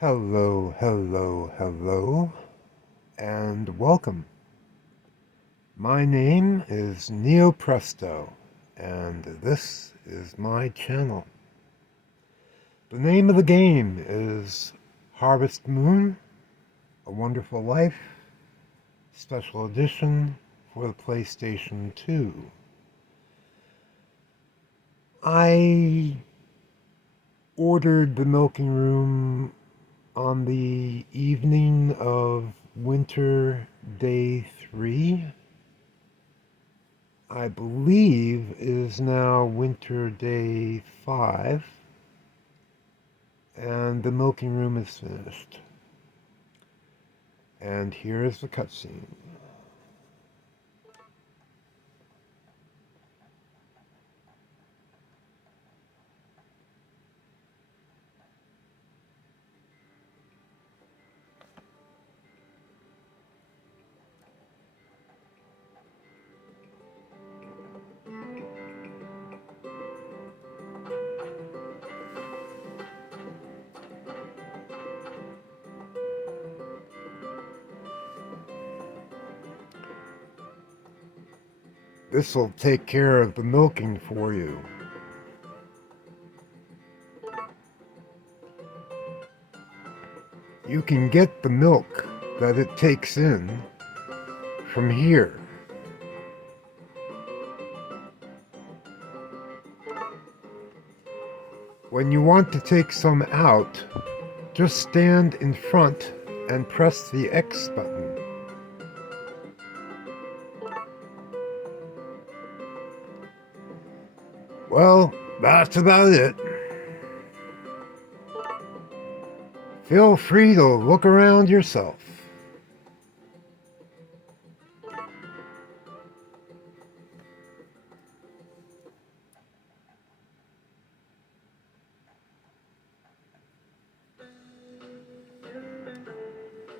Hello, hello, hello, and welcome. My name is Neopresto, and this is my channel. The name of the game is Harvest Moon, A Wonderful Life, Special Edition for the PlayStation 2. I ordered the Milking Room on the evening of Winter Day 3. I believe is now Winter Day 5, and the milking room is finished. And here is the cutscene. This'll take care of the milking for you. You can get the milk that it takes in from here. When you want to take some out, just stand in front and press the X button. Well, that's about it. Feel free to look around yourself.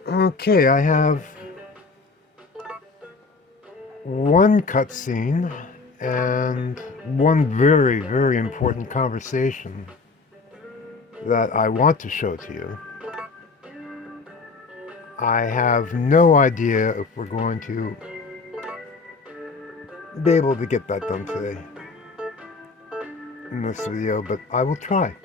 Okay, I have one cutscene and one very, very important conversation that I want to show to you. I have no idea if we're going to be able to get that done today in this video, but I will try.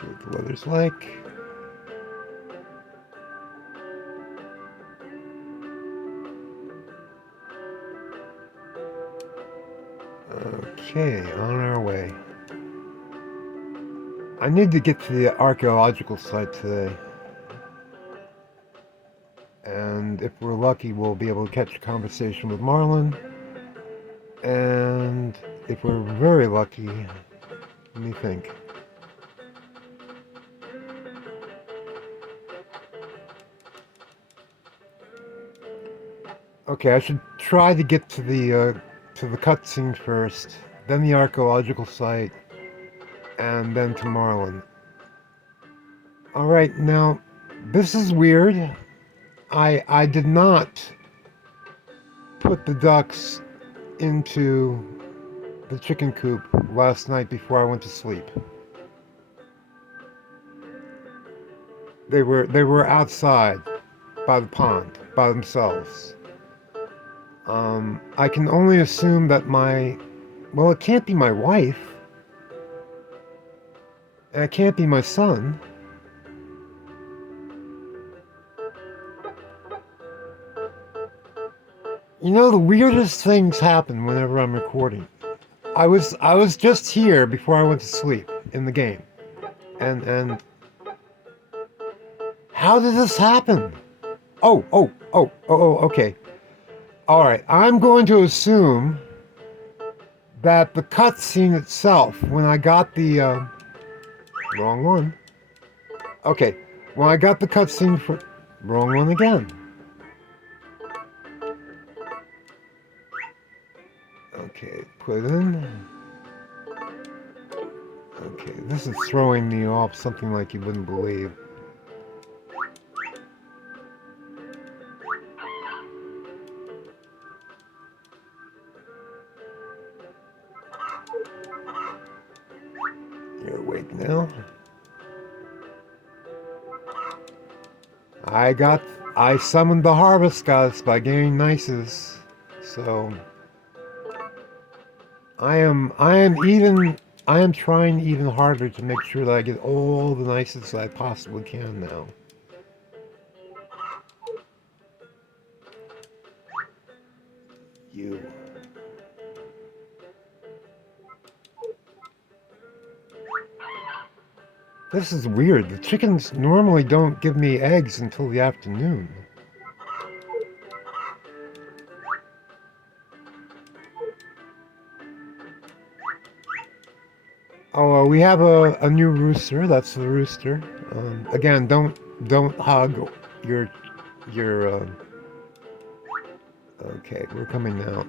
See what the weather's like. Okay, on our way. I need to get to the archaeological site today. And if we're lucky, we'll be able to catch a conversation with Marlin. And if we're very lucky, let me think. Okay, I should try to get to the cutscene first, then the archaeological site, and then to Marlin. All right, now this is weird. I did not put the ducks into the chicken coop last night before I went to sleep. They were outside by the pond by themselves. I can only assume that well, it can't be my wife, and it can't be my son. You know, the weirdest things happen whenever I'm recording. I was just here before I went to sleep in the game, and how did this happen? Oh, okay. All right, I'm going to assume that the cutscene itself, when I got the wrong one. Okay, when I got the cutscene for wrong one again. Okay, put it in. Okay, this is throwing me off something like you wouldn't believe. Well, I summoned the harvest goddess by getting nices. So I am trying even harder to make sure that I get all the nices I possibly can now. You. This is weird. The chickens normally don't give me eggs until the afternoon. Oh, we have a new rooster. That's the rooster. Again, don't hug your your. Okay, we're coming now.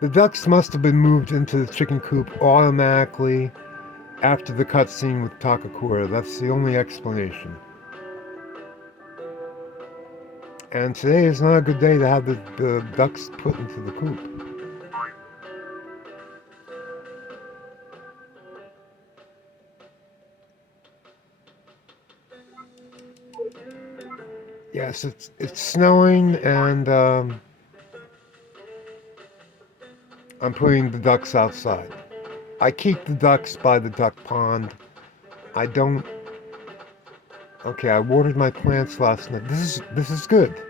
The ducks must have been moved into the chicken coop automatically after the cutscene with Takakura. That's the only explanation. And today is not a good day to have the ducks put into the coop. Yes, it's snowing, and I'm putting the ducks outside. I keep the ducks by the duck pond. I don't. Okay, I watered my plants last night. This is good.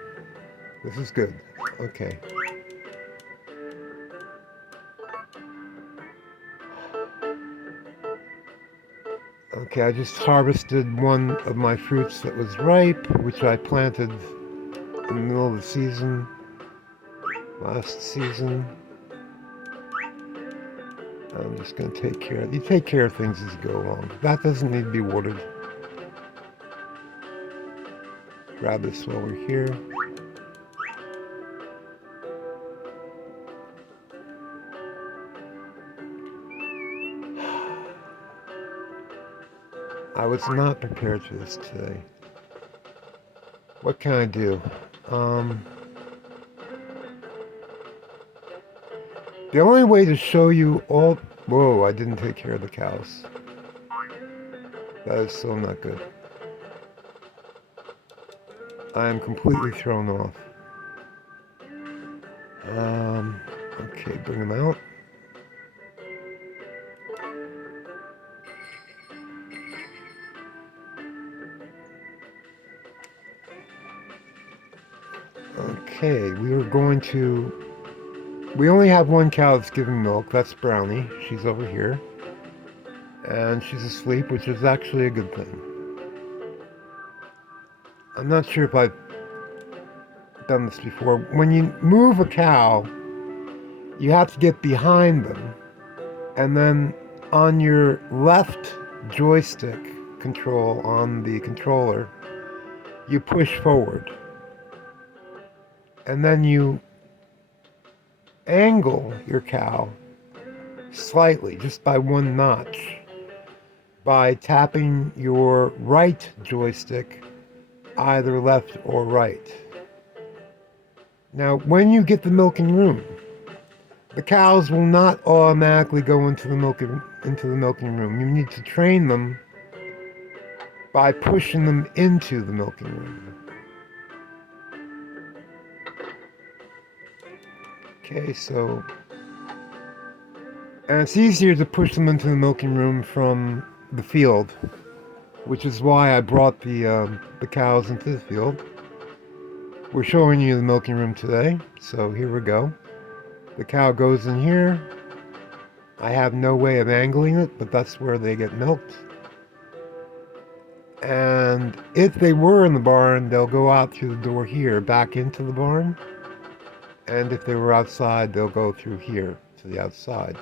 This is good. Okay. Okay, I just harvested one of my fruits that was ripe, which I planted in the middle of the season, last season. I'm just going to take care of. You take care of things as you go along. That doesn't need to be watered. Grab this while we're here. I was not prepared for this today. What can I do? The only way to show you all... Whoa, I didn't take care of the cows. That is so not good. I am completely thrown off. Okay, bring them out. Okay, we are going to... We only have one cow that's giving milk. That's Brownie. She's over here. And she's asleep, which is actually a good thing. I'm not sure if I've done this before. When you move a cow, you have to get behind them. And then on your left joystick control on the controller, you push forward. And then you angle your cow slightly, just by one notch, by tapping your right joystick either left or right. Now, when you get the milking room, the cows will not automatically go into the milking room. You need to train them by pushing them into the milking room. Okay, so... And it's easier to push them into the milking room from the field, which is why I brought the cows into the field. We're showing you the milking room today, so here we go. The cow goes in here. I have no way of angling it, but that's where they get milked. And if they were in the barn, they'll go out through the door here, back into the barn. And if they were outside, they'll go through here to the outside.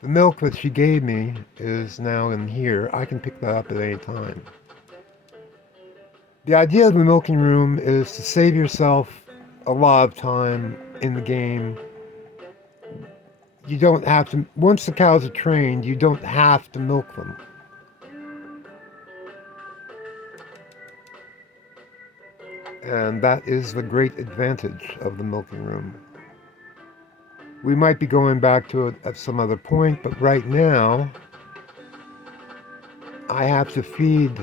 The milk that she gave me is now in here. I can pick that up at any time. The idea of the milking room is to save yourself a lot of time in the game. You don't have to, once the cows are trained, you don't have to milk them. And that is the great advantage of the milking room. We might be going back to it at some other point, but right now, I have to feed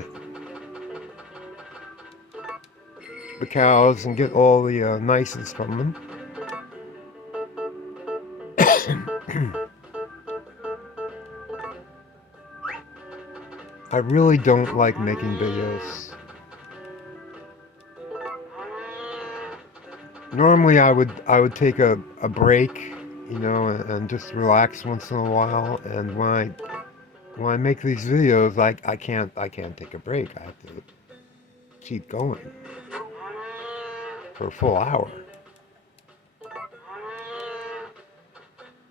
the cows and get all the nices from them. I really don't like making videos. Normally I would take a break, you know, and just relax once in a while. And when I make these videos, I can't take a break. I have to keep going for a full hour,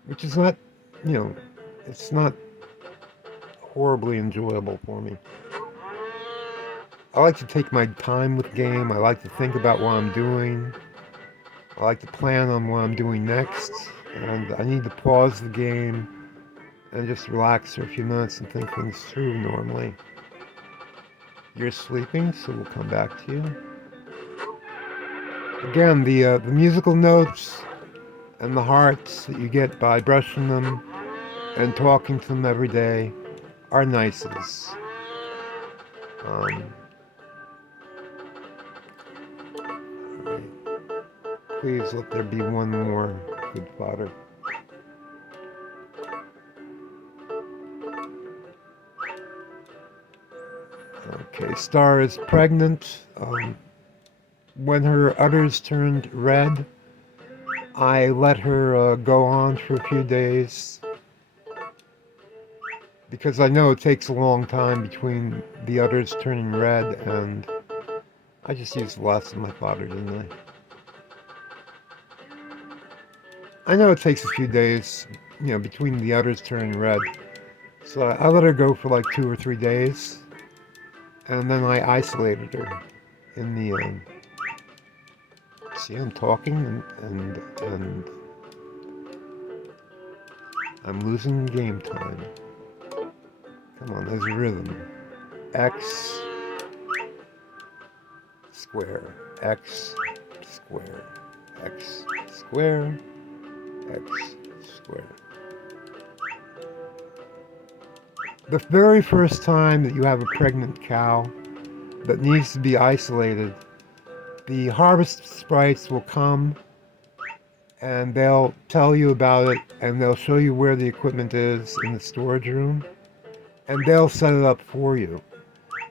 which is not, you know, it's not horribly enjoyable for me. I like to take my time with the game. I like to think about what I'm doing. I like to plan on what I'm doing next. And I need to pause the game and just relax for a few minutes and think things through normally. You're sleeping, so we'll come back to you. Again, the musical notes and the hearts that you get by brushing them and talking to them every day are nices. Um, Please let there be one more good fodder. Okay, Star is pregnant. When her udders turned red, I let her go on for a few days because I know it takes a long time between the udders turning red, and I just used less of my fodder, didn't I? I know it takes a few days, you know, between the udders turning red. So I let her go for like 2 or 3 days, and then I isolated her in the. See, I'm talking and I'm losing game time. Come on, there's a rhythm. X square, X square, X square, X square. The very first time that you have a pregnant cow that needs to be isolated, the harvest sprites will come and they'll tell you about it and they'll show you where the equipment is in the storage room and they'll set it up for you.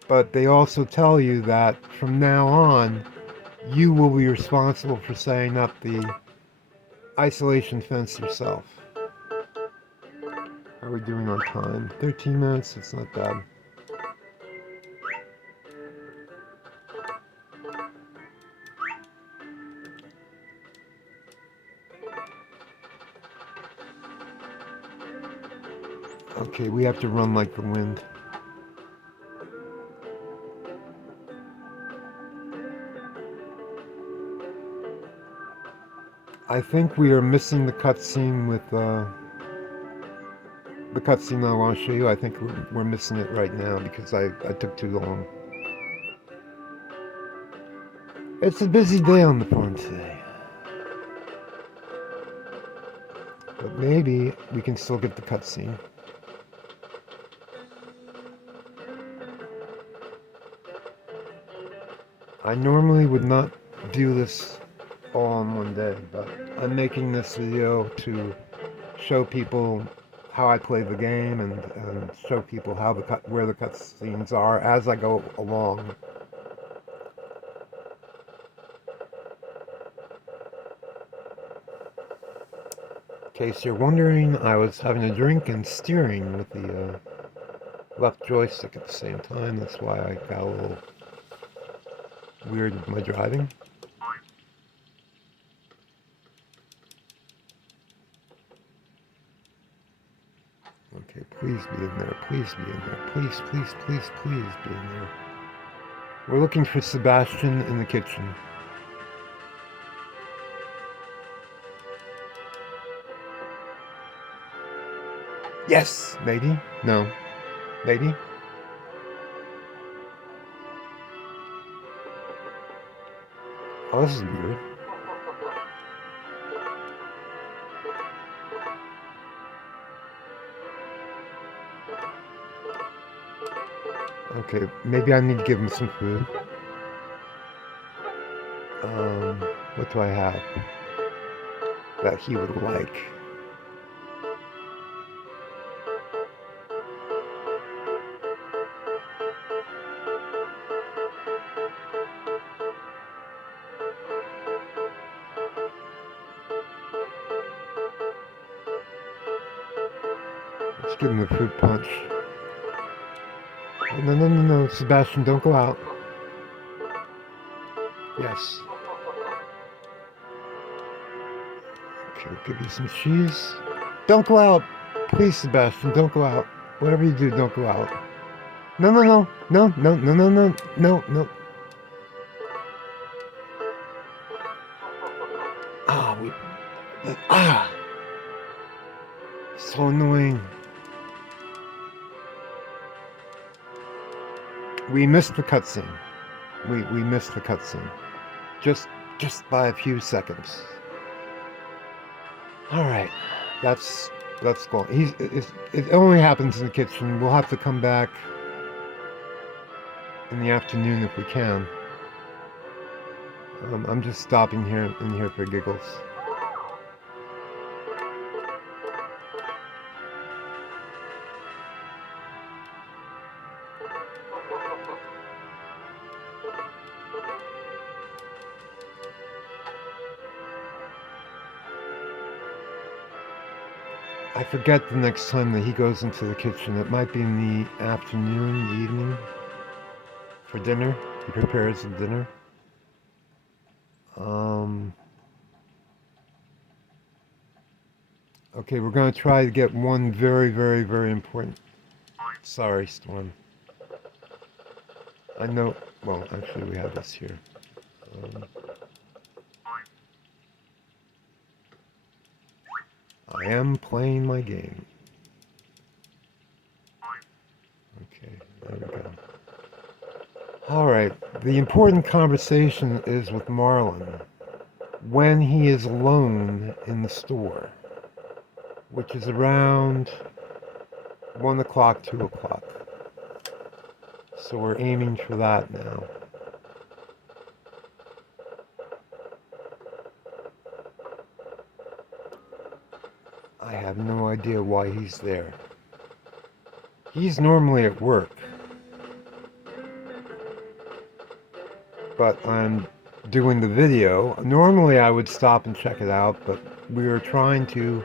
But they also tell you that from now on, you will be responsible for setting up the isolation fence yourself. How are we doing on time? 13 minutes, it's not bad. Okay, we have to run like the wind. I think we are missing the cutscene with the cutscene I want to show you. I think we're missing it right now because I took too long. It's a busy day on the farm today. But maybe we can still get the cutscene. I normally would not do this all in one day, but I'm making this video to show people how I play the game and show people how where the cutscenes are as I go along. In case you're wondering, I was having a drink and steering with the left joystick at the same time. That's why I got a little weird with my driving. Okay, please be in there. Please be in there. Please, please, please, please be in there. We're looking for Sebastian in the kitchen. Yes, maybe. No, maybe. Oh, this is weird. Okay, maybe I need to give him some food. What do I have that he would like? Let's give him the fruit punch. Oh, no, no, no, no, Sebastian, don't go out. Yes. Okay, we'll give you some cheese. Don't go out. Please, Sebastian, don't go out. Whatever you do, don't go out. No, no, no, no, no, no, no, no, no, no. Ah, ah, so annoying. We missed the cutscene. We missed the cutscene. Just by a few seconds. All right, that's going. It only happens in the kitchen. We'll have to come back in the afternoon if we can. I'm just stopping here in here for giggles. I forget the next time that he goes into the kitchen. It might be in the afternoon, the evening, for dinner. He prepares the dinner. Okay, we're going to try to get one very, very, very important. Sorry, Storm. I know. Well, actually, we have this here. I am playing my game. Okay, there we go. Alright, the important conversation is with Marlin when he is alone in the store, which is around 1 o'clock, 2 o'clock. So we're aiming for that now. I have no idea why he's there. He's normally at work. But I'm doing the video. Normally I would stop and check it out, but we are trying to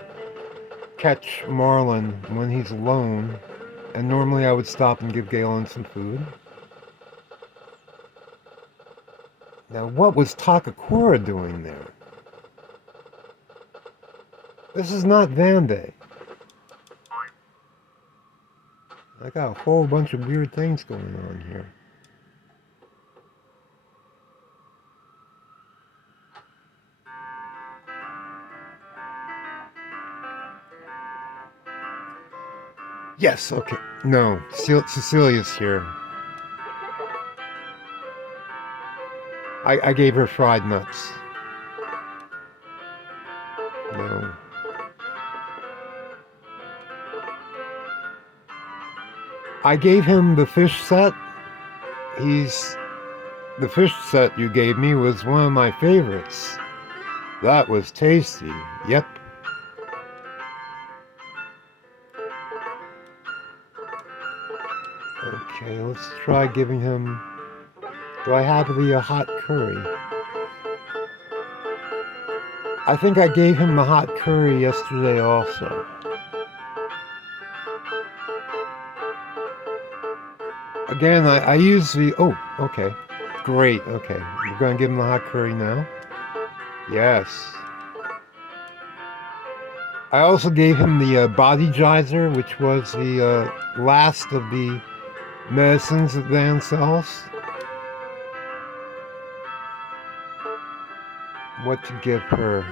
catch Marlin when he's alone. And normally I would stop and give Galen some food. Now what was Takakura doing there? This is not Vande. I got a whole bunch of weird things going on here. Yes, okay. No, Cecilia's here. I gave her fried nuts. No. I gave him the fish set. The fish set you gave me was one of my favorites. That was tasty. Yep. Okay, let's try giving him... Do I have the hot curry? I think I gave him the hot curry yesterday also. Again, I use the... Oh, okay. Great, okay. We're going to give him the hot curry now. Yes. I also gave him the body geyser, which was the last of the medicines that Van sells. What to give her?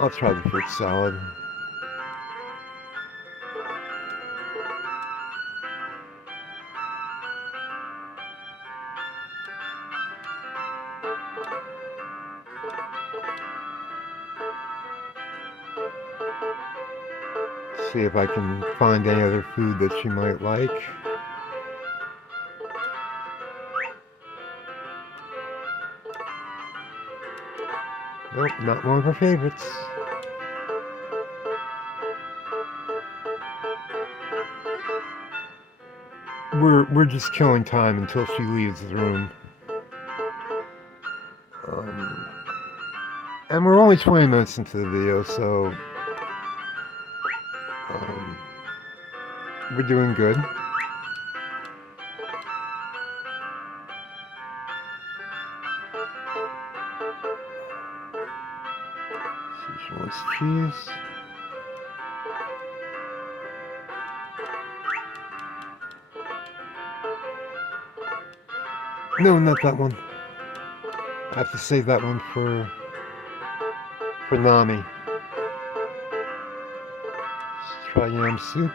I'll try the fruit salad. See if I can find any other food that she might like. Nope, not one of her favorites. We're just killing time until she leaves the room. And we're only 20 minutes into the video, so we're doing good. She wants cheese. No, not that one. I have to save that one for Nami. Let's try yam soup.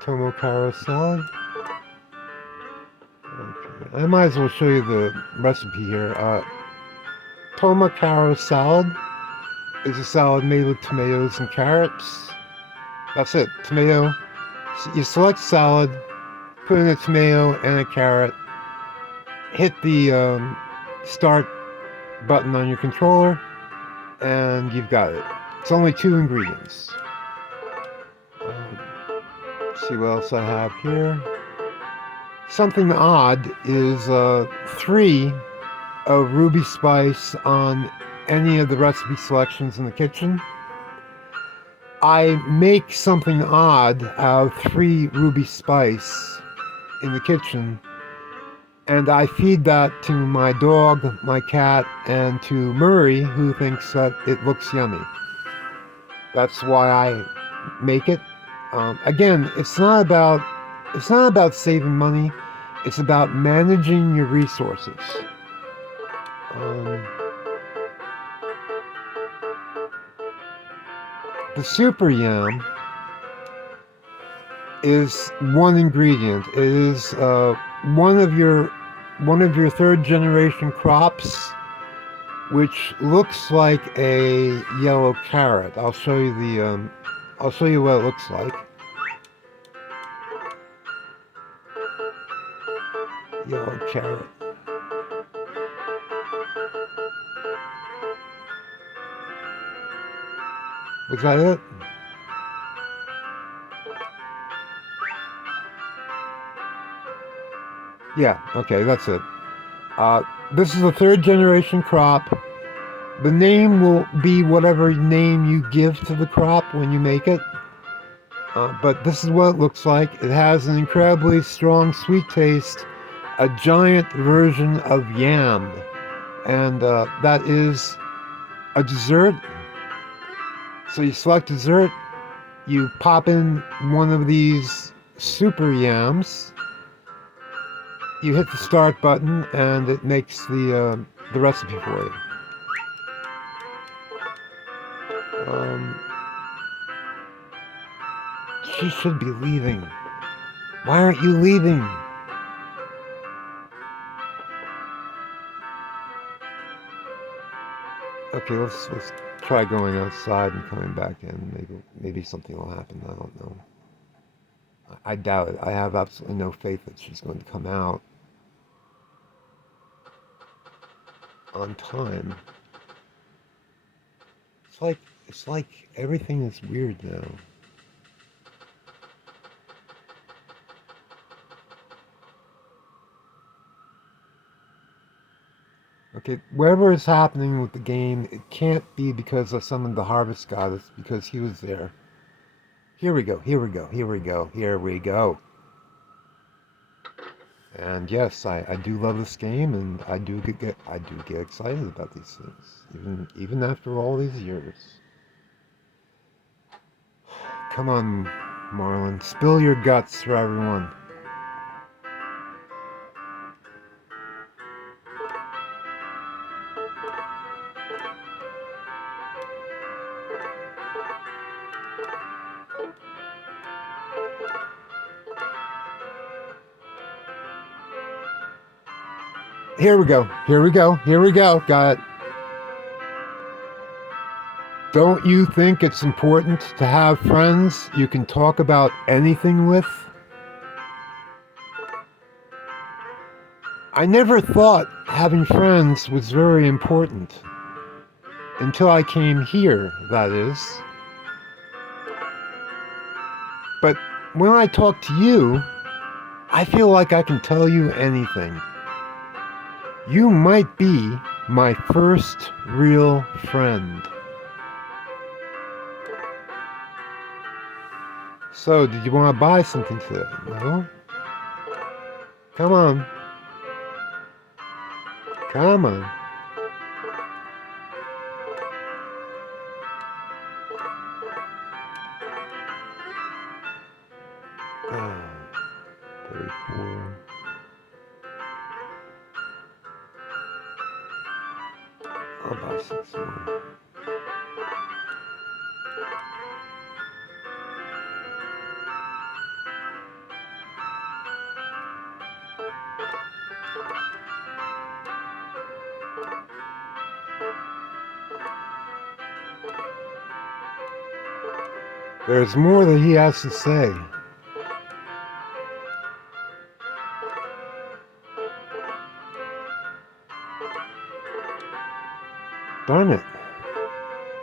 Tomokaro salad. Okay. I might as well show you the recipe here. Tomokaro salad is a salad made with tomatoes and carrots. That's it. Tomato. You select salad, put in a tomato and a carrot, hit the start button on your controller, and you've got it. It's only 2 ingredients. See what else I have here. Something odd is 3 of ruby spice on any of the recipe selections in the kitchen. I make something odd out of 3 ruby spice in the kitchen, and I feed that to my dog, my cat, and to Murray, who thinks that it looks yummy. That's why I make it. Again, it's not about saving money. It's about managing your resources. The super yam is 1 ingredient. It is one of your 3rd generation crops, which looks like a yellow carrot. I'll show you what it looks like. Yellow carrot. Was that it? Yeah, okay, that's it. This is a 3rd generation crop. The name will be whatever name you give to the crop when you make it. But this is what it looks like. It has an incredibly strong sweet taste, a giant version of yam. And that is a dessert. So you select dessert, you pop in one of these super yams, you hit the start button, and it makes the recipe for you. She should be leaving. Why aren't you leaving? Okay, let's try going outside and coming back in. Maybe something will happen. I don't know. I doubt it. I have absolutely no faith that she's going to come out on time. It's like everything is weird now. Okay, whatever is happening with the game, it can't be because I summoned the Harvest Goddess, because he was there. Here we go. And yes, I do love this game, and I do get excited about these things, even after all these years. Come on, Marlin, spill your guts for everyone. Here we go. Here we go. Here we go. Got it. Don't you think it's important to have friends you can talk about anything with? I never thought having friends was very important. Until I came here, that is. But when I talk to you, I feel like I can tell you anything. You might be my first real friend. So, did you want to buy something today? No? Come on. Come on. Oh, 34. I'll buy 6 more. There's more that he has to say. Darn it.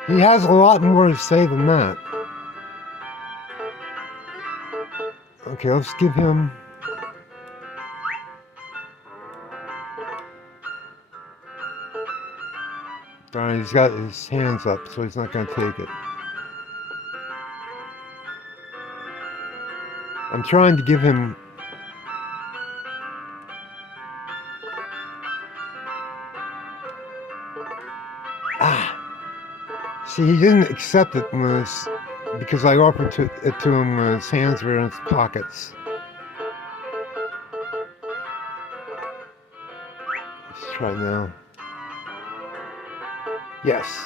He has a lot more to say than that. Okay, let's give him... Darn it, he's got his hands up, so he's not going to take it. I'm trying to give him... See, he didn't accept it because I offered it to him when his hands were in his pockets. Let's try now. Yes.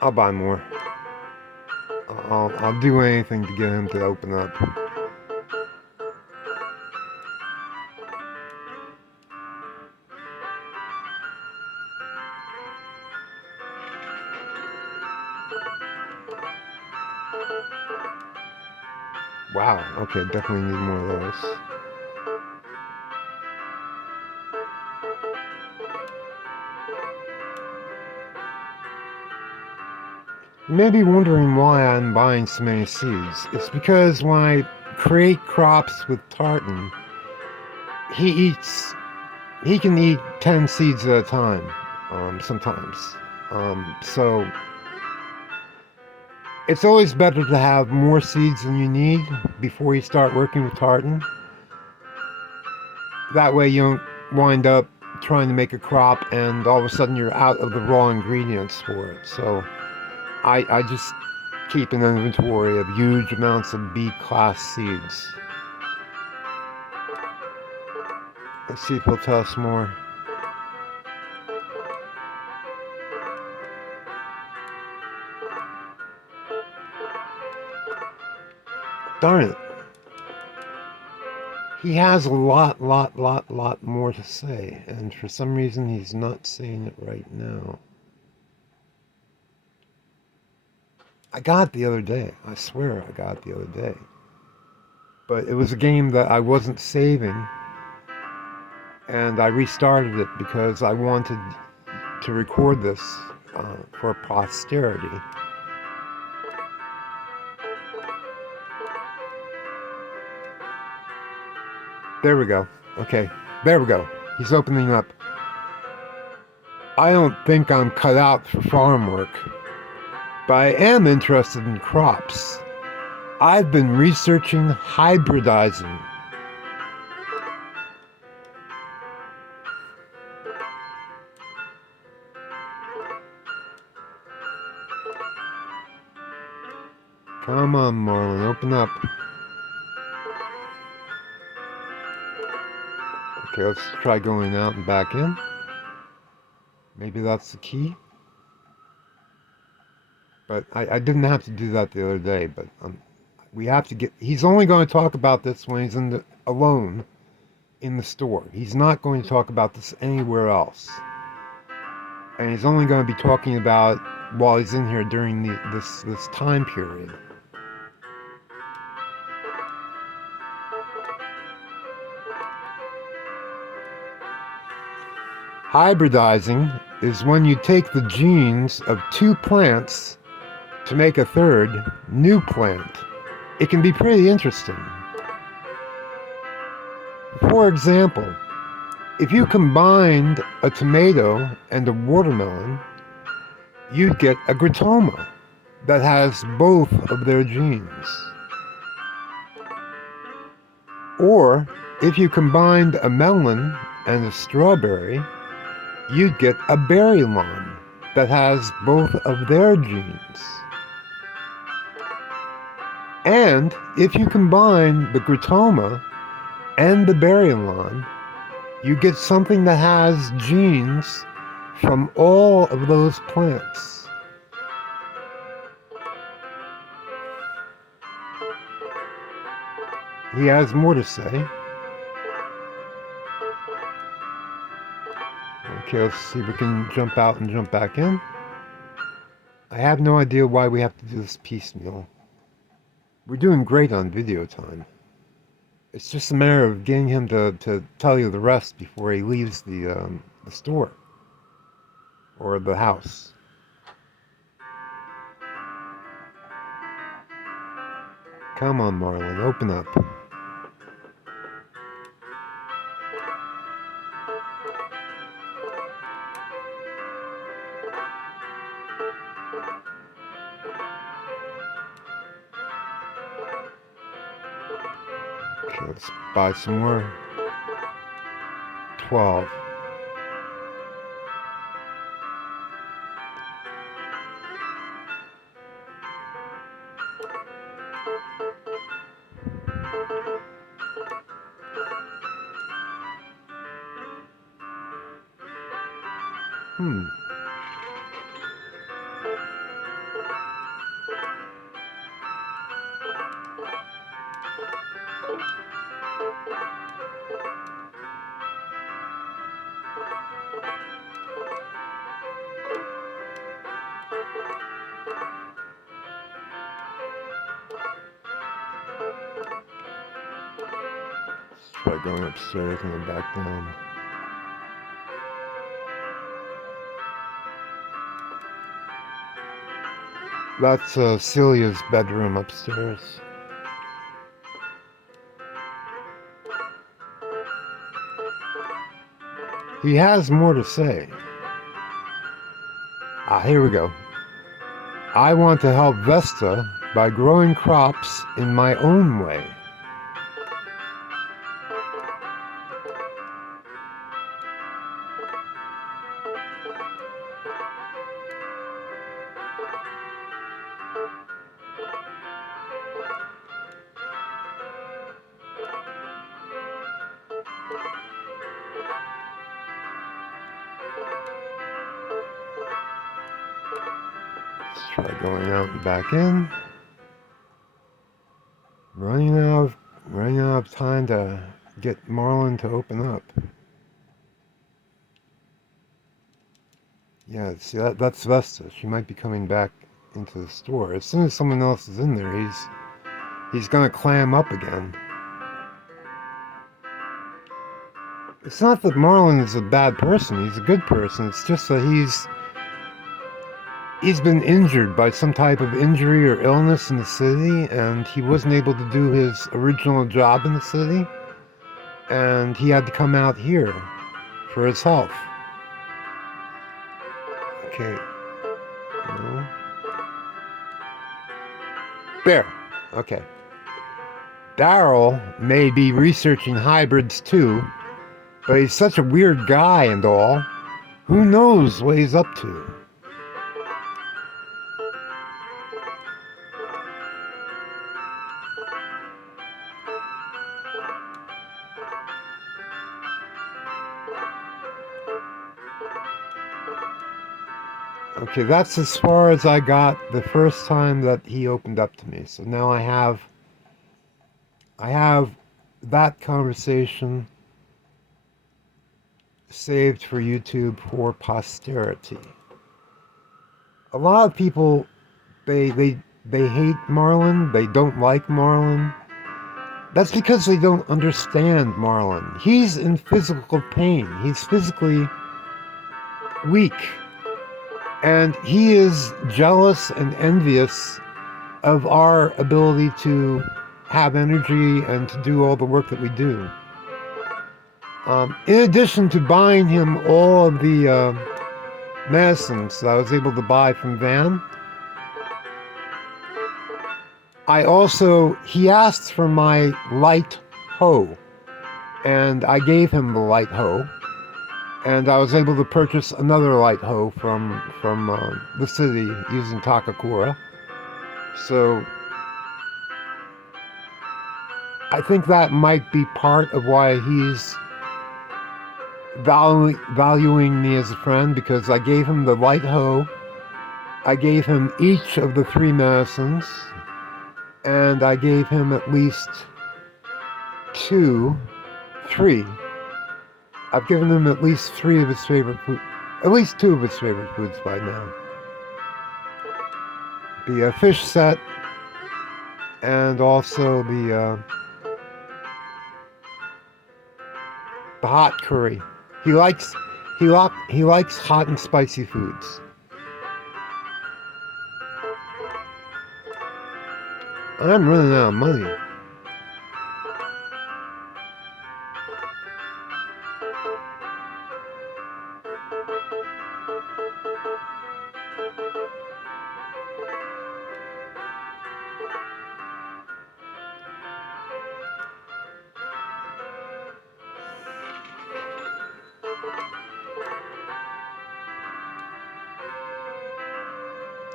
I'll buy more. I'll do anything to get him to open up. Wow, okay, definitely need more of those. You may be wondering why I'm buying so many seeds. It's because when I create crops with tartan, he can eat 10 seeds at a time, sometimes. So it's always better to have more seeds than you need before you start working with tartan. That way you don't wind up trying to make a crop and all of a sudden you're out of the raw ingredients for it. So I just keep an inventory of huge amounts of B-class seeds. Let's see if he'll tell us more. Darn it. He has a lot more to say, and for some reason he's not saying it right now. I got it the other day. I swear I got it the other day. But it was a game that I wasn't saving, and I restarted it because I wanted to record this for posterity. There we go. Okay, there we go. He's opening up. I don't think I'm cut out for farm work, but I am interested in crops. I've been researching hybridizing. Come on, Marlin, open up. Okay, let's try going out and back in. Maybe that's the key. But I didn't have to do that the other day, but We have to get. He's only going to talk about this when he's alone in the store. He's not going to talk about this anywhere else. And he's only going to be talking about while he's in here during this time period. Hybridizing is when you take the genes of two plants to make a third new plant. It can be pretty interesting. For example, if you combined a tomato and a watermelon, you'd get a gratoma that has both of their genes. Or if you combined a melon and a strawberry, you'd get a berrylon that has both of their genes. And if you combine the gratoma and the berrylon, you get something that has genes from all of those plants. He has more to say. Okay, let's see if we can jump out and jump back in. I have no idea why we have to do this piecemeal. We're doing great on video time. It's just a matter of getting him to tell you the rest before he leaves the store or the house. Come on, Marlin, open up. Okay, let's buy some more. 12. Try going upstairs and then back down. That's Celia's bedroom upstairs. He has more to say. Here we go. I want to help Vesta by growing crops in my own way. Let's try going out and back in. Running out of time to get Marlin to open up. Yeah, see that's Vesta. She might be coming back into the store. As soon as someone else is in there, he's gonna clam up again. It's not that Marlin is a bad person, he's a good person. It's just that he's been injured by some type of injury or illness in the city, and he wasn't able to do his original job in the city, and he had to come out here for his health. Okay. No. Bear. Okay. Daryl may be researching hybrids too, but he's such a weird guy and all. Who knows what he's up to? Okay, that's as far as I got the first time that he opened up to me. So now I have I have that conversation saved for YouTube for posterity. A lot of people they they they hate Marlin. They don't like Marlin. That's because they don't understand Marlin. He's in physical pain. He's physically weak. And he is jealous and envious of our ability to have energy and to do all the work that we do. In addition to buying him all of the medicines that I was able to buy from Van, he asked for my light hoe, and I gave him the light hoe, and I was able to purchase another light hoe from the city using Takakura. So I think that might be part of why he's valuing me as a friend, because I gave him the light hoe, I gave him each of the 3 medicines, and I gave him at least 2, 3. I've given him at least 3 of his favorite food, at least 2 of his favorite foods by now. The fish set, and also the hot curry. He likes he likes hot and spicy foods. I'm running out of money.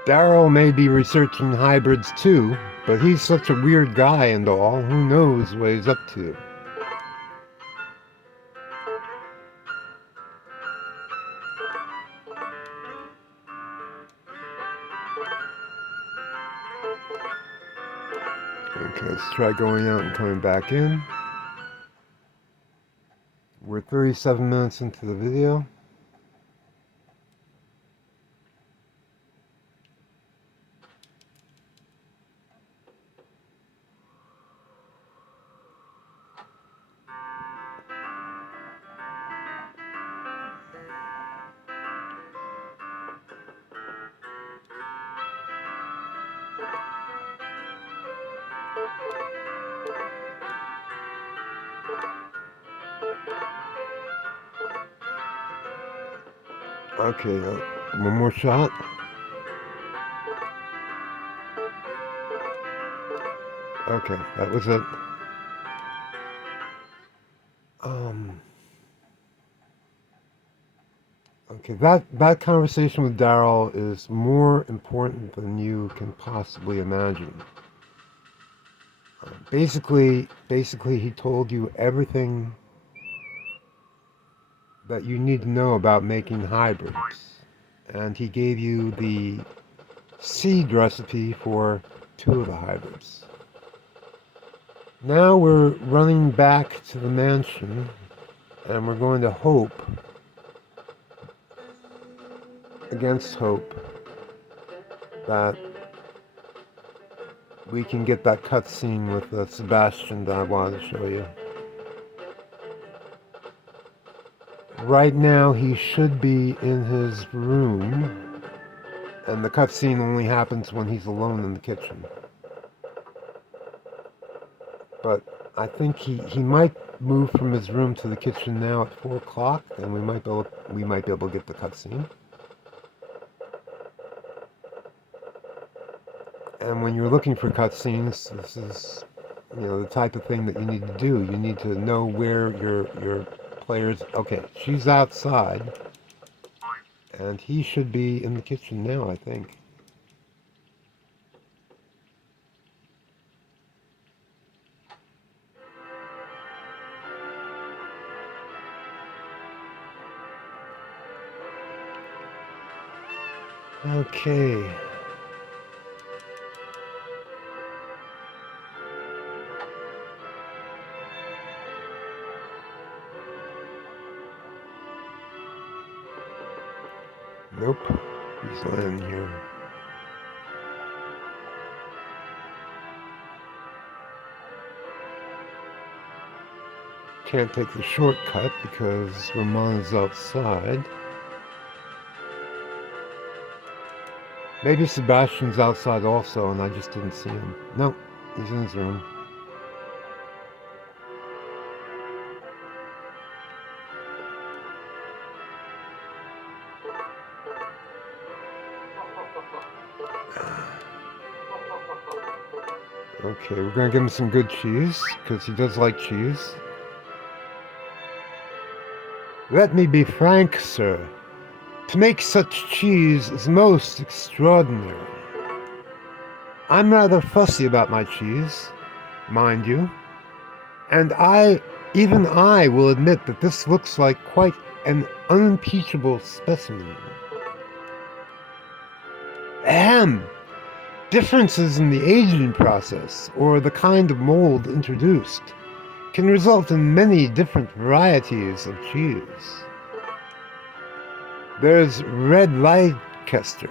Daryl may be researching hybrids too, but he's such a weird guy and all. Who knows what he's up to? Okay, let's try going out and coming back in. We're 37 minutes into the video. Okay, one more shot. Okay, that was it. Okay, that conversation with Daryl is more important than you can possibly imagine. Basically, he told you everything that you need to know about making hybrids, and he gave you the seed recipe for 2 of the hybrids. Now we're running back to the mansion, and we're going to hope, against hope, that we can get that cutscene with Sebastian that I wanted to show you. Right now he should be in his room, and the cutscene only happens when he's alone in the kitchen. But I think he might move from his room to the kitchen now at 4 o'clock, and we might be able to get the cutscene. And when you're looking for cutscenes, this is, the type of thing that you need to do. You need to know where your players. Okay, she's outside, and he should be in the kitchen now, I think. Okay. in here. Can't take the shortcut because Roman is outside. Maybe Sebastian's outside also and I just didn't see him. Nope, he's in his room. Okay, we're gonna give him some good cheese, because he does like cheese. Let me be frank, sir. To make such cheese is most extraordinary. I'm rather fussy about my cheese, mind you, and even I will admit that this looks like quite an unimpeachable specimen. Ahem! Differences in the aging process, or the kind of mold introduced, can result in many different varieties of cheese. There's Red Leicester,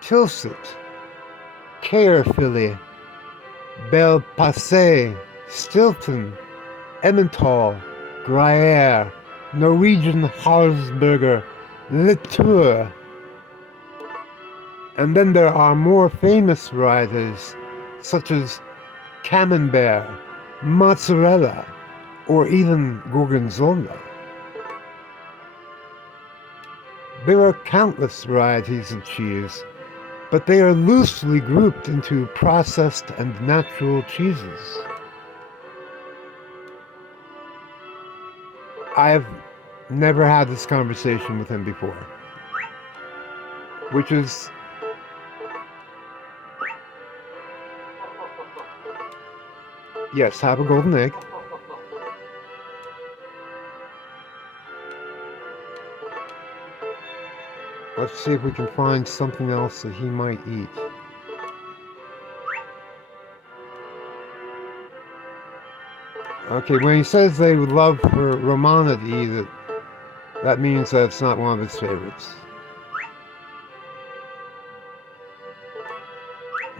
Tilsit, Caerphilly, Bel Passe, Stilton, Emmental, Gruyere, Norwegian Harzburger, Latour. And then there are more famous varieties such as Camembert, Mozzarella, or even Gorgonzola. There are countless varieties of cheese, but they are loosely grouped into processed and natural cheeses. I've never had this conversation with him before, which is yes, have a golden egg. Let's see if we can find something else that he might eat. Okay, when he says they would love for Romana to eat it, that means that it's not one of his favorites.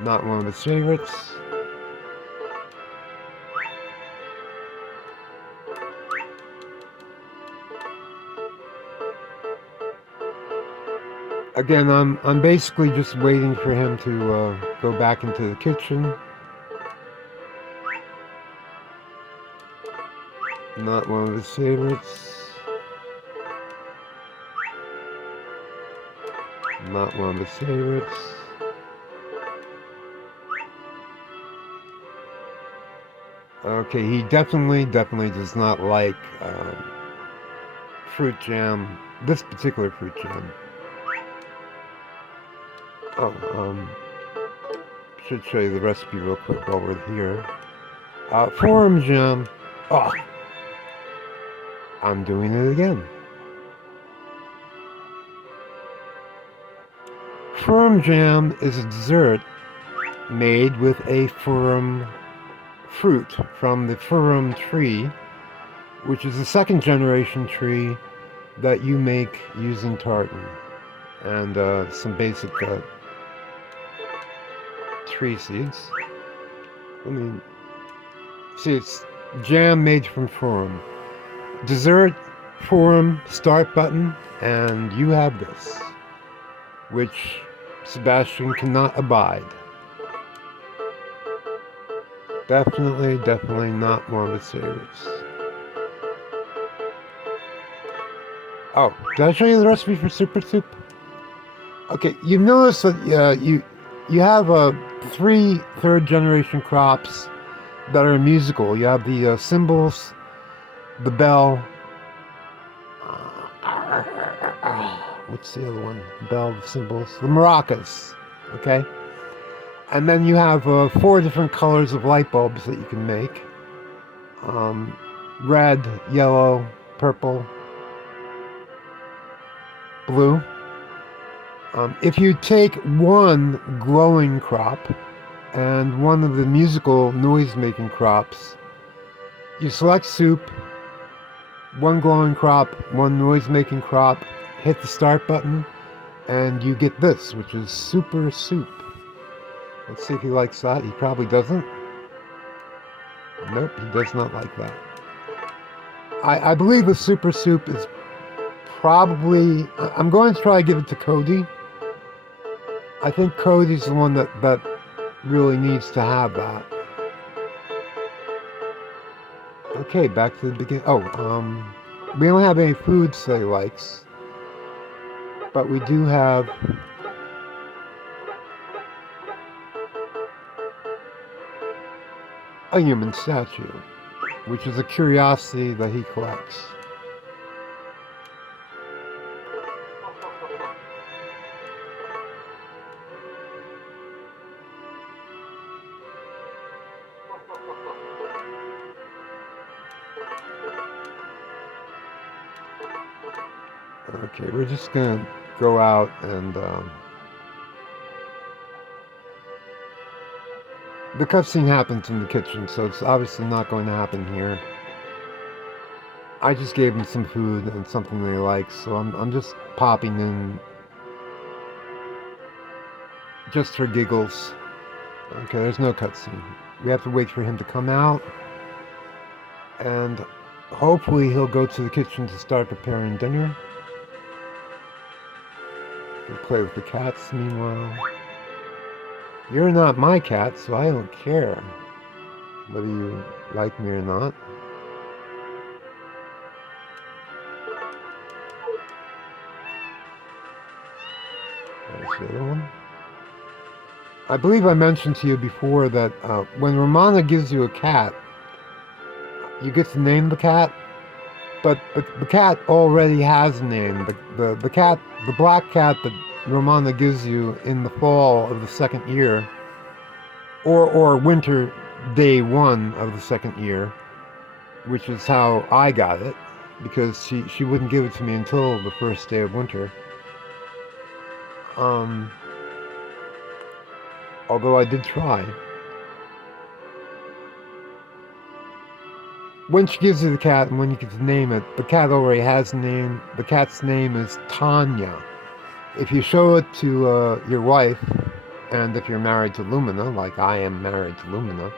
Not one of his favorites. Again, I'm basically just waiting for him to go back into the kitchen. Not one of his favorites. Not one of his favorites. Okay, he definitely does not like fruit jam. This particular fruit jam. Oh, should show you the recipe real quick while we're here. Forum jam. Oh, I'm doing it again. Forum jam is a dessert made with a furum fruit from the furum tree, which is a second generation tree that you make using tartan and some basic tree seeds. I mean, see, it's jam made from furum. Dessert, forum, start button, and you have this, which Sebastian cannot abide. Definitely not one of his favorites. Oh, did I show you the recipe for super soup? Okay, you've noticed that you have 3 third-generation crops that are musical. You have the cymbals, the bell. What's the other one? The bell, the cymbals, the maracas. Okay, and then you have 4 different colors of light bulbs that you can make: red, yellow, purple, blue. If you take one glowing crop and one of the musical noise-making crops, you select soup, one glowing crop, one noise-making crop, hit the start button, and you get this, which is super soup. Let's see if he likes that. He probably doesn't. Nope, he does not like that. I believe the super soup is probably... I'm going to try to give it to Cody. I think Cody's the one that really needs to have that. Okay, back to the beginning. Oh, we don't have any foods that he likes, but we do have a human statue, which is a curiosity that he collects. Okay, we're just gonna go out and the cutscene happens in the kitchen, so it's obviously not going to happen here. I just gave him some food and something they like, so I'm just popping in just for giggles. Okay, there's no cutscene. We have to wait for him to come out, and hopefully he'll go to the kitchen to start preparing dinner. We'll play with the cats meanwhile. You're not my cat, so I don't care whether you like me or not. There's the other one. I believe I mentioned to you before that when Romana gives you a cat, you get to name the cat, but the cat already has a name. The cat, the black cat that Romana gives you in the fall of the second year, or winter day one of the second year, which is how I got it, because she wouldn't give it to me until the first day of winter. Although I did try. When she gives you the cat and when you get to name it, the cat already has a name. The cat's name is Tanya. If you show it to your wife, and if you're married to Lumina, like I am married to Lumina,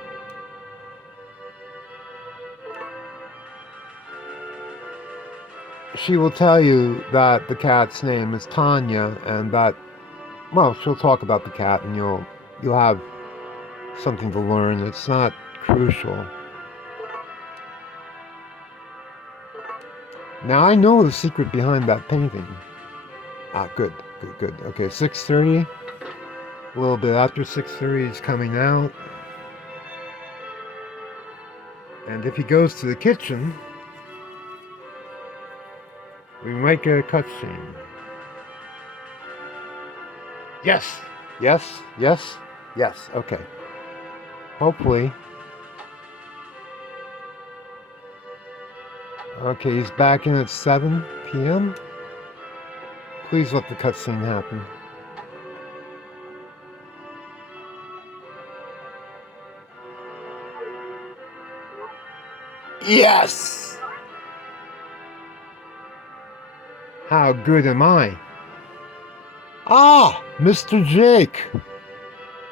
she will tell you that the cat's name is Tanya, and that, well, she'll talk about the cat, and you'll have something to learn. It's not crucial. Now I know the secret behind that painting. Ah, good. Okay, 6:30. A little bit after 6:30 is coming out. And if he goes to the kitchen, we might get a cutscene. Yes! Yes, okay. Hopefully. Okay, he's back in at 7 p.m. Please let the cutscene happen. Yes! How good am I? Ah, Mr. Jake.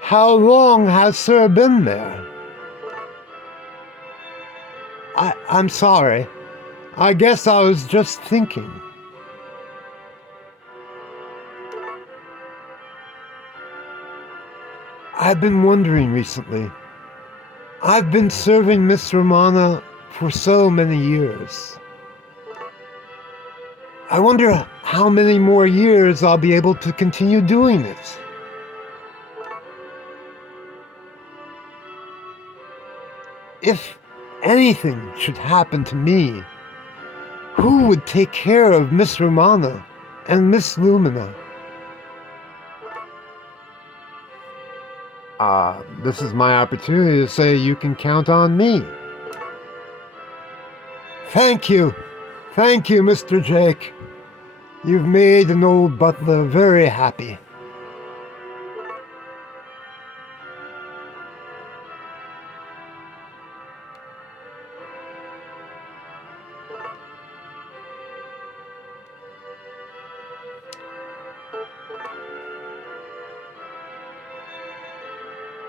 How long has Sir been there? I'm sorry. I guess I was just thinking. I've been wondering recently. I've been serving Miss Romana for so many years. I wonder how many more years I'll be able to continue doing it. If anything should happen to me, who would take care of Miss Romana and Miss Lumina? This is my opportunity to say you can count on me. Thank you, Mr. Jake. You've made an old butler very happy.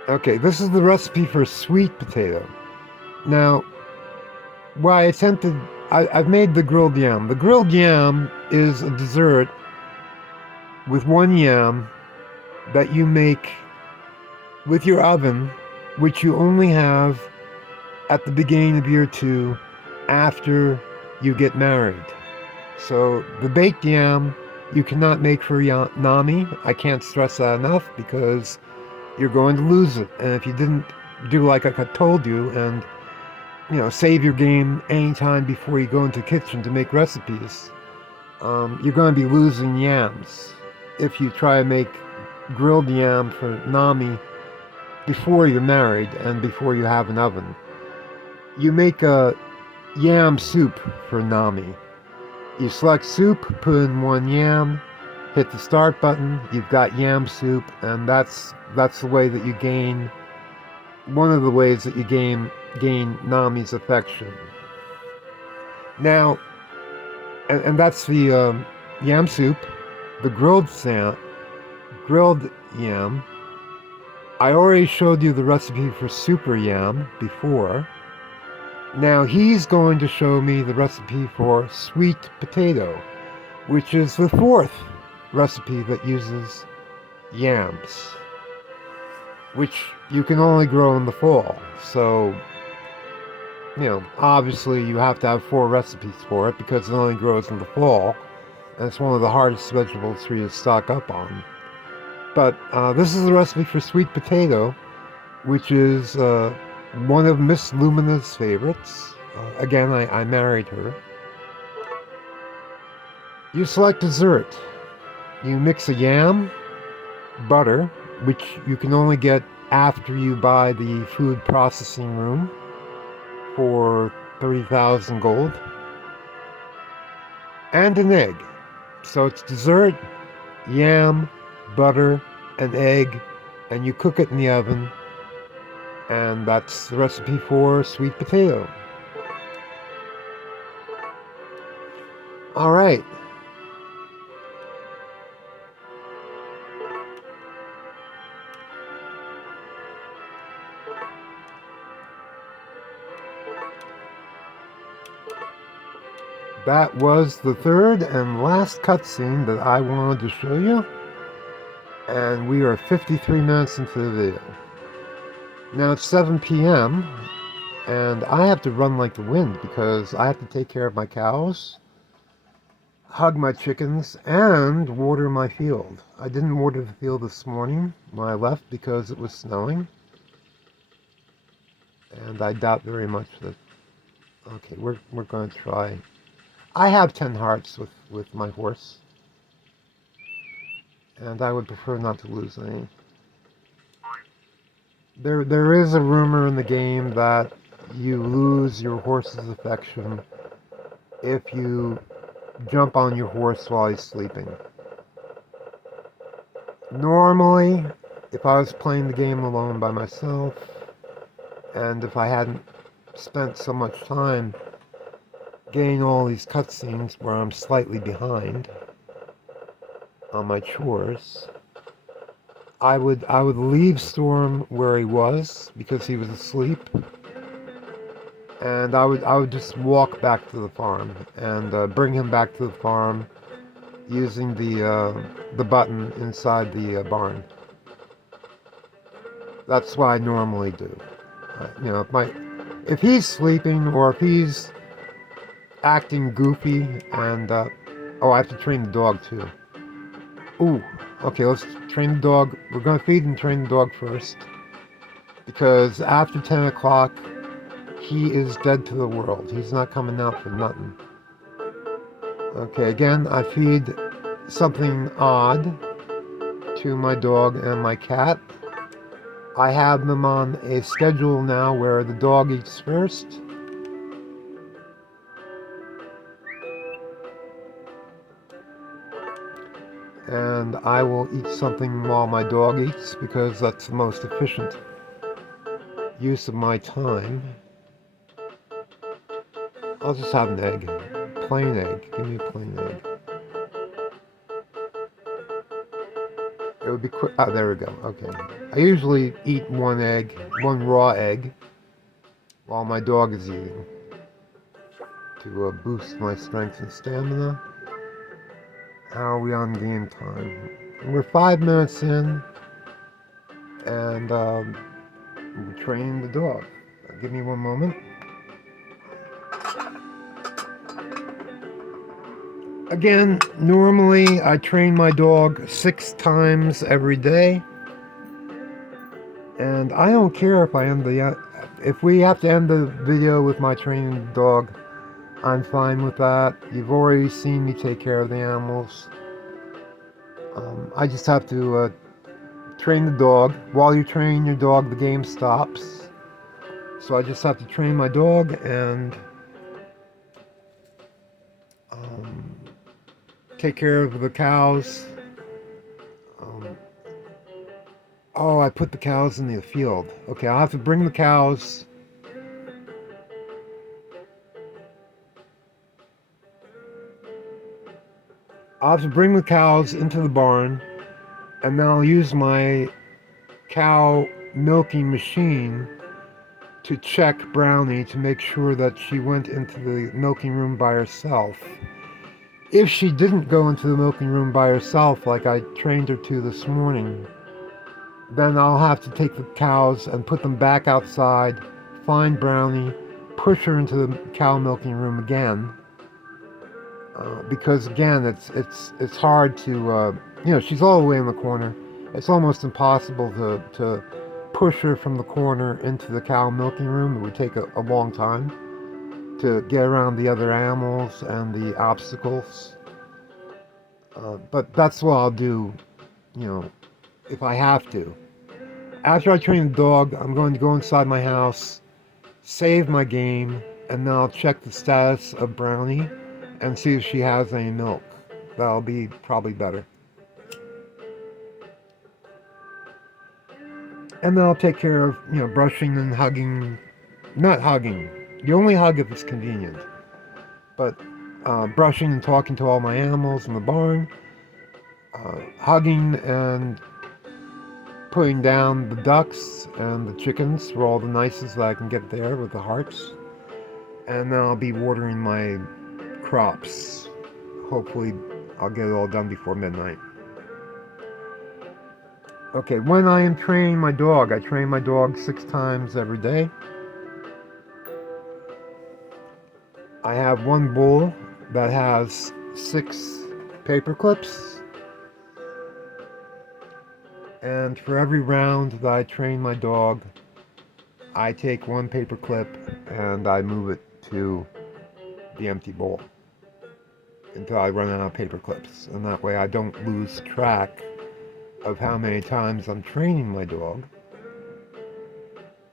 Okay, this is the recipe for sweet potato. Now, why I attempted, I've made the grilled yam. The grilled yam is a dessert with one yam that you make with your oven, which you only have at the beginning of year two after you get married. So the baked yam you cannot make for Nami. I can't stress that enough because you're going to lose it. And if you didn't do like I told you and save your game anytime before you go into the kitchen to make recipes, you're going to be losing yams if you try to make grilled yam for Nami before you're married and before you have an oven. You make a yam soup for Nami. You select soup, put in one yam, hit the start button, you've got yam soup, and that's the way that you gain, one of the ways that you gain Nami's affection. Now, and that's the yam soup, the grilled yam. I already showed you the recipe for super yam before. Now he's going to show me the recipe for sweet potato, which is the fourth recipe that uses yams, which you can only grow in the fall. So, obviously you have to have 4 recipes for it because it only grows in the fall, and it's one of the hardest vegetables for you to stock up on. But this is the recipe for sweet potato, which is one of Miss Lumina's favorites. Again, I married her. You select dessert. You mix a yam, butter, which you can only get after you buy the food processing room for 30,000 gold, and an egg. So it's dessert, yam, butter, an egg, and you cook it in the oven, and that's the recipe for sweet potato. All right. That was the third and last cutscene that I wanted to show you, and we are 53 minutes into the video. Now it's 7 p.m., and I have to run like the wind because I have to take care of my cows, hug my chickens, and water my field. I didn't water the field this morning when I left because it was snowing, and I doubt very much that... Okay, we're going to try. I have 10 hearts with my horse, and I would prefer not to lose any. There is a rumor in the game that you lose your horse's affection if you jump on your horse while he's sleeping. Normally, if I was playing the game alone by myself, and if I hadn't spent so much time getting all these cutscenes where I'm slightly behind on my chores, I would leave Storm where he was because he was asleep, and I would just walk back to the farm and bring him back to the farm using the button inside the barn. That's what I normally do. If he's sleeping or if he's acting goofy, and oh, I have to train the dog too. Ooh, okay, let's train the dog. We're gonna feed and train the dog first, because after 10 o'clock, he is dead to the world. He's not coming out for nothing. Okay, again, I feed something odd to my dog and my cat. I have them on a schedule now where the dog eats first, and I will eat something while my dog eats because that's the most efficient use of my time. I'll just have an egg. Plain egg. Give me a plain egg. It would be quick. Oh, there we go. Okay. I usually eat one raw egg, while my dog is eating to boost my strength and stamina. How are we on game time? We're 5 minutes in, and we're training the dog. Give me one moment. Again, normally I train my dog 6 times every day, and I don't care if if we have to end the video with my training the dog. I'm fine with that. You've already seen me take care of the animals. I just have to train the dog. While you train your dog, the game stops. So I just have to train my dog and take care of the cows. Oh, I put the cows in the field. Okay, I'll have to bring the cows. I'll have to bring the cows into the barn, and then I'll use my cow milking machine to check Brownie to make sure that she went into the milking room by herself. If she didn't go into the milking room by herself, like I trained her to this morning, then I'll have to take the cows and put them back outside, find Brownie, push her into the cow milking room again, because again, it's hard to, she's all the way in the corner. It's almost impossible to push her from the corner into the cow milking room. It would take a long time to get around the other animals and the obstacles. But that's what I'll do, if I have to. After I train the dog, I'm going to go inside my house, save my game, and then I'll check the status of Brownie and see if she has any milk. That'll be probably better. And then I'll take care of, brushing and hugging. Not hugging. You only hug if it's convenient. But brushing and talking to all my animals in the barn. Hugging and putting down the ducks and the chickens for all the nices that I can get there with the hearts. And then I'll be watering my crops. Hopefully I'll get it all done before midnight. Okay, when I am training my dog, I train my dog 6 times every day. I have one bowl that has 6 paper clips. And for every round that I train my dog, I take one paper clip and I move it to the empty bowl until I run out of paper clips. And that way I don't lose track of how many times I'm training my dog.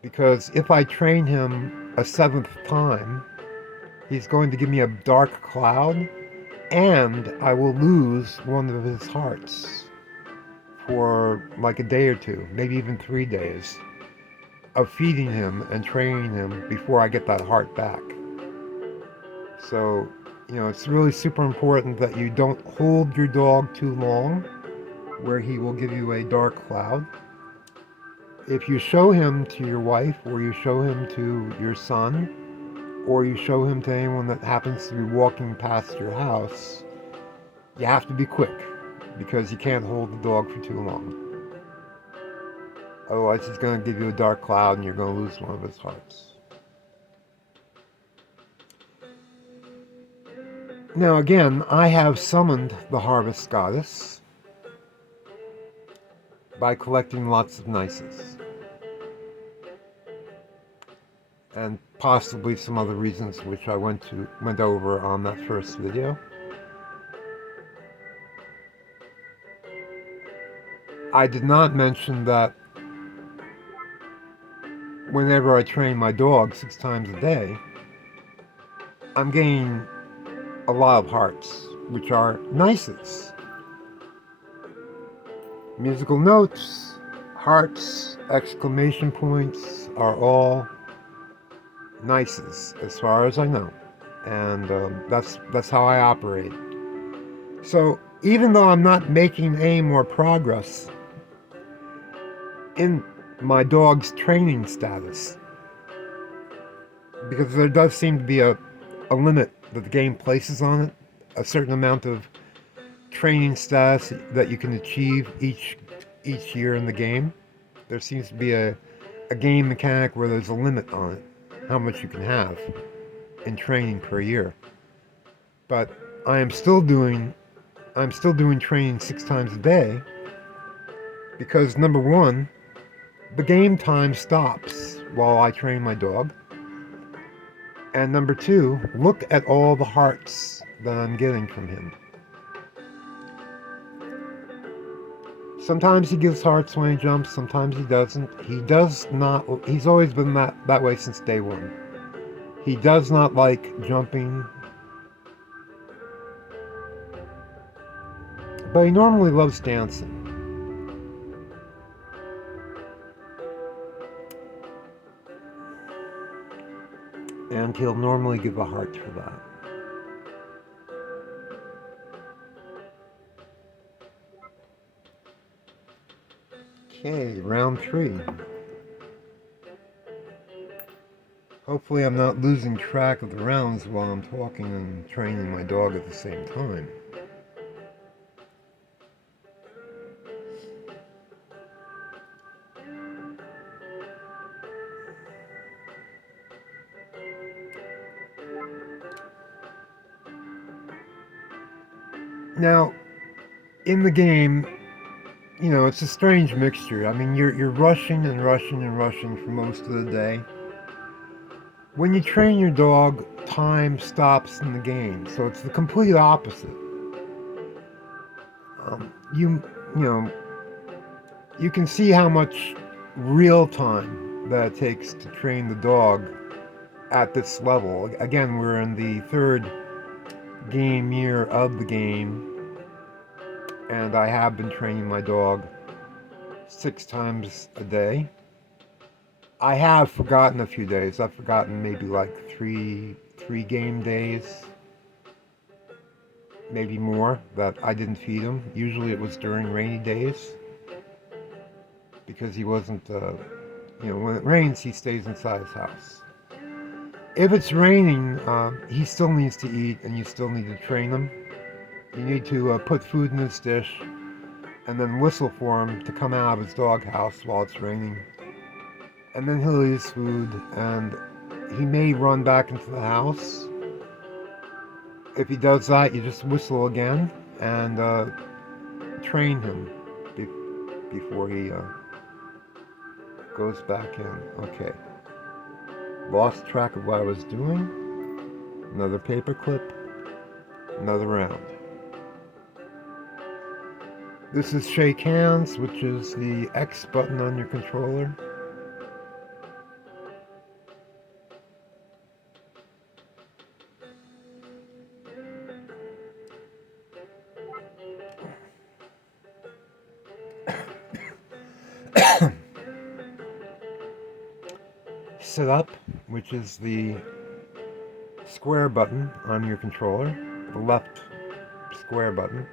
Because if I train him a 7th time, he's going to give me a dark cloud, and I will lose one of his hearts for like a day or 2, maybe even 3 days of feeding him and training him before I get that heart back. So, it's really super important that you don't hold your dog too long, where he will give you a dark cloud. If you show him to your wife, or you show him to your son, or you show him to anyone that happens to be walking past your house, you have to be quick, because you can't hold the dog for too long. Otherwise he's going to give you a dark cloud and you're going to lose one of his hearts. Now again, I have summoned the Harvest Goddess by collecting lots of nices. And possibly some other reasons which I went over on that first video. I did not mention that whenever I train my dog 6 times a day, I'm getting a lot of hearts, which are nices. Musical notes, hearts, exclamation points are all nices, as far as I know. And that's how I operate. So even though I'm not making any more progress in my dog's training status, because there does seem to be a limit that the game places on it, a certain amount of training status that you can achieve each year in the game. There seems to be a game mechanic where there's a limit on it, how much you can have in training per year. But I am still doing I'm still doing training 6 times a day because number one, the game time stops while I train my dog. And number two, look at all the hearts that I'm getting from him. Sometimes he gives hearts when he jumps, sometimes he doesn't. He does not, he's always been that way since day one. He does not like jumping, but he normally loves dancing. And he'll normally give a heart for that. Okay, round 3. Hopefully I'm not losing track of the rounds while I'm talking and training my dog at the same time. Now, in the game, it's a strange mixture. I mean, you're rushing and rushing and rushing for most of the day. When you train your dog, time stops in the game, so it's the complete opposite. You know, you can see how much real time that it takes to train the dog at this level. Again, we're in the 3rd game year of the game, and I have been training my dog 6 times a day. I have forgotten a few days. I've forgotten maybe like three game days, maybe more, that I didn't feed him. Usually it was during rainy days because he wasn't, when it rains, he stays inside his house. If it's raining, he still needs to eat, and you still need to train him. You need to put food in his dish and then whistle for him to come out of his doghouse while it's raining. And then he'll eat his food, and he may run back into the house. If he does that, you just whistle again and train him before he goes back in. Okay. Lost track of what I was doing. Another paperclip. Another round. This is shake hands, which is the X button on your controller. Sit up, which is the square button on your controller, the left square button.